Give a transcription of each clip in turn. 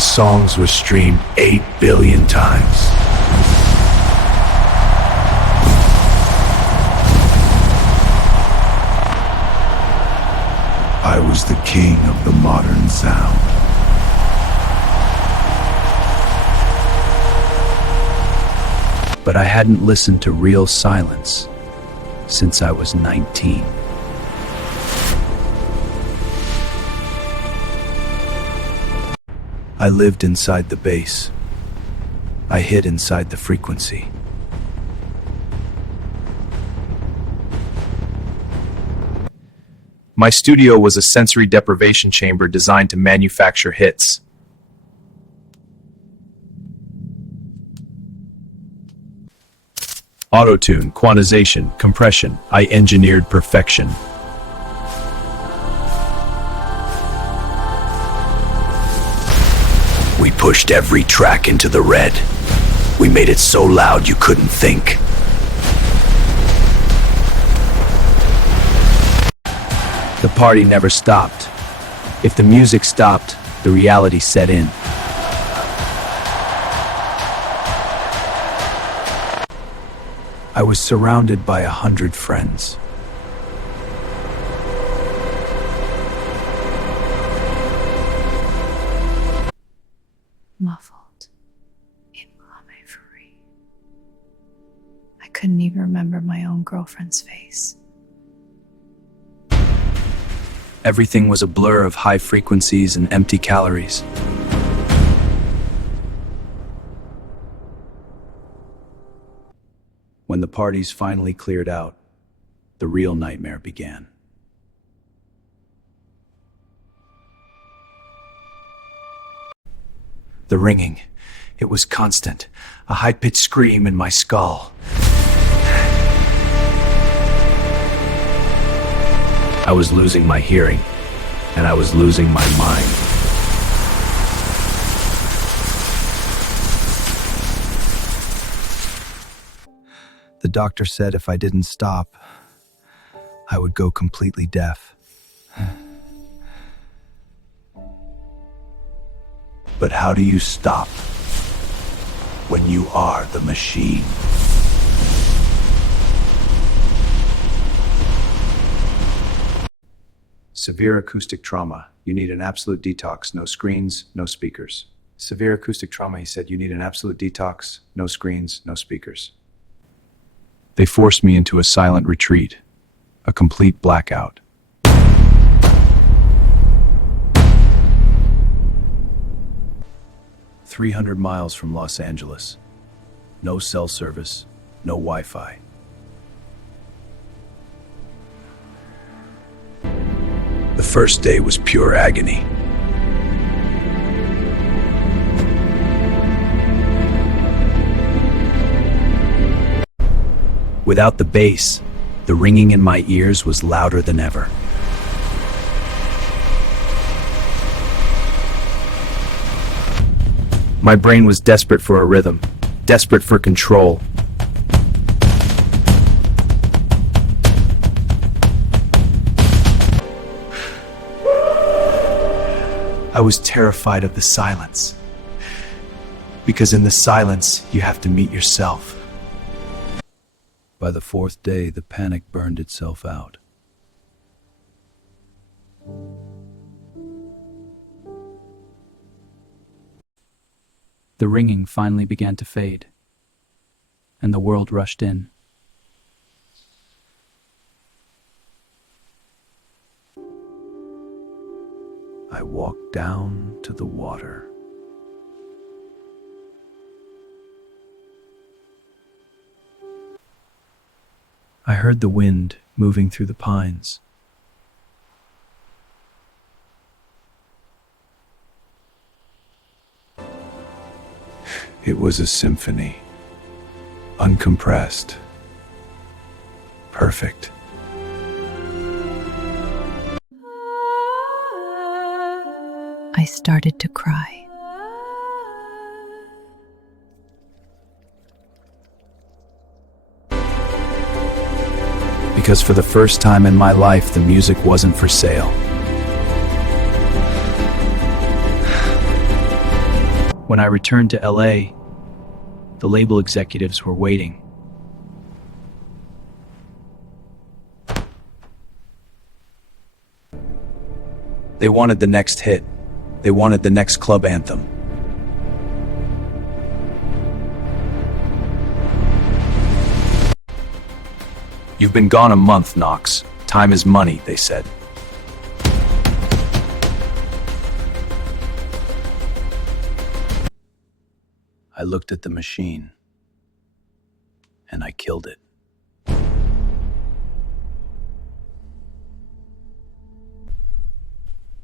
songs were streamed 8 billion times. I was the king of the modern sound. But I hadn't listened to real silence since I was 19. I lived inside the bass. I hid inside the frequency. My studio was a sensory deprivation chamber designed to manufacture hits. Auto-tune, quantization, compression, I engineered perfection. We pushed every track into the red. We made it so loud you couldn't think. The party never stopped. If the music stopped, the reality set in. I was surrounded by 100 friends. Muffled in free. I couldn't even remember my own girlfriend's face. Everything was a blur of high frequencies and empty calories. When the parties finally cleared out, the real nightmare began. The ringing, it was constant, a high-pitched scream in my skull. I was losing my hearing, and I was losing my mind. The doctor said if I didn't stop, I would go completely deaf. But how do you stop when you are the machine? Severe acoustic trauma. You need an absolute detox. No screens, no speakers. Severe acoustic trauma, he said, you need an absolute detox. No screens, no speakers. They forced me into a silent retreat, a complete blackout. "300 miles from Los Angeles. No cell service, no Wi-Fi. The first day was pure agony. Without the bass, the ringing in my ears was louder than ever. My brain was desperate for a rhythm, desperate for control. I was terrified of the silence, because in the silence, you have to meet yourself. By the fourth day, the panic burned itself out. The ringing finally began to fade, and the world rushed in. I walked down to the water. I heard the wind moving through the pines. It was a symphony, uncompressed, perfect. I started to cry. Because for the first time in my life, the music wasn't for sale. When I returned to LA, the label executives were waiting. They wanted the next hit. They wanted the next club anthem. You've been gone a month, Knox. Time is money, they said. I looked at the machine, and I killed it.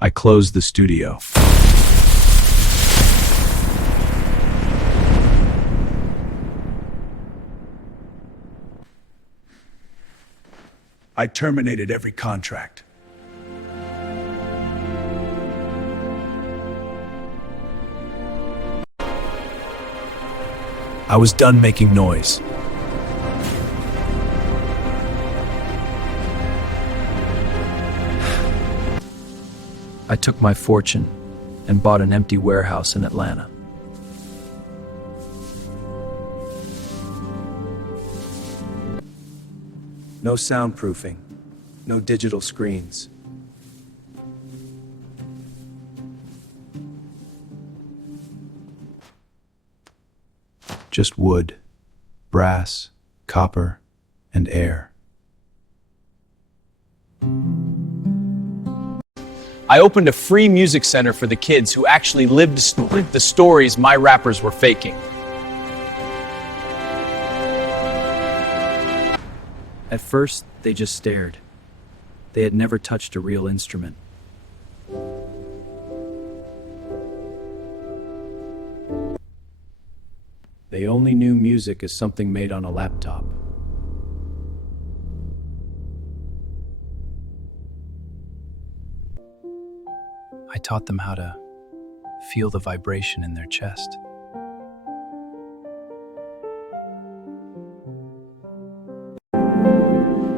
I closed the studio. I terminated every contract. I was done making noise. I took my fortune and bought an empty warehouse in Atlanta. No soundproofing, no digital screens. Just wood, brass, copper, and air. I opened a free music center for the kids who actually lived the stories my rappers were faking. At first, they just stared. They had never touched a real instrument. They only knew music as something made on a laptop. I taught them how to feel the vibration in their chest.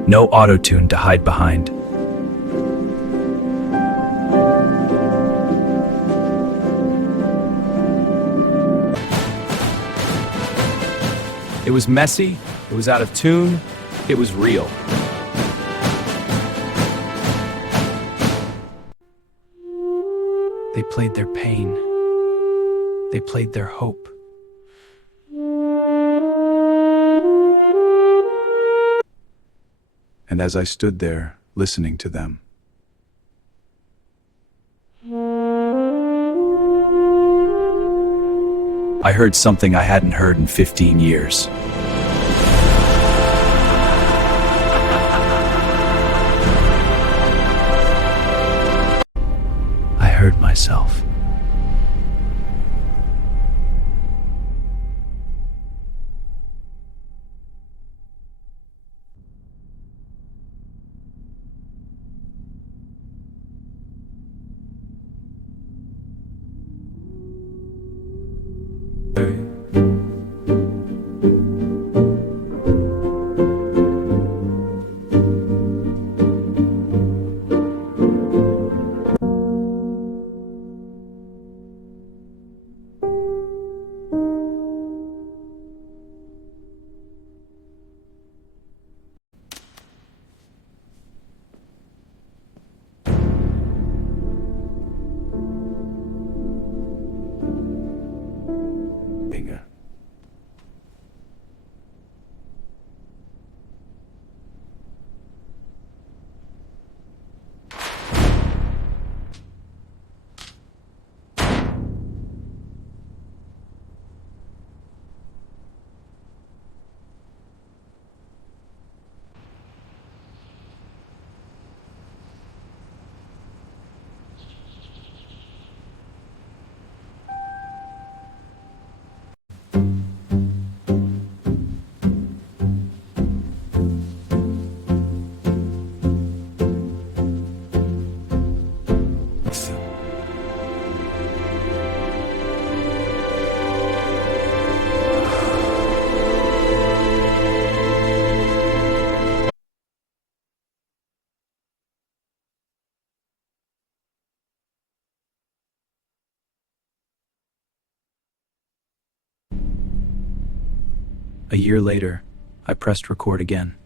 No auto-tune to hide behind. It was messy, it was out of tune, it was real. They played their pain. They played their hope. And as I stood there, listening to them, I heard something I hadn't heard in 15 years. I heard myself. A year later, I pressed record again.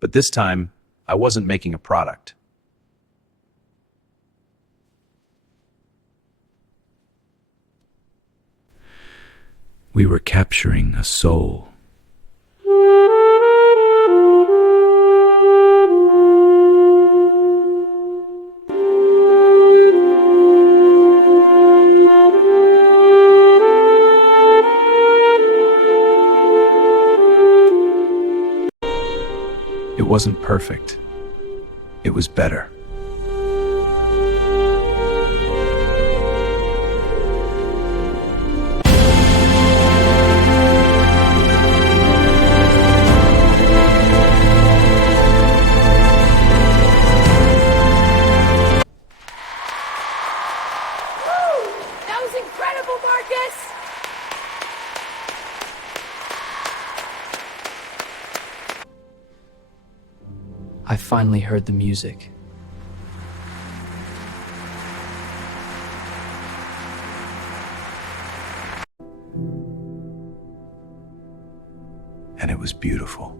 But this time, I wasn't making a product. We were capturing a soul. It wasn't perfect. It was better. That was incredible, Marcus! I finally heard the music. And it was beautiful.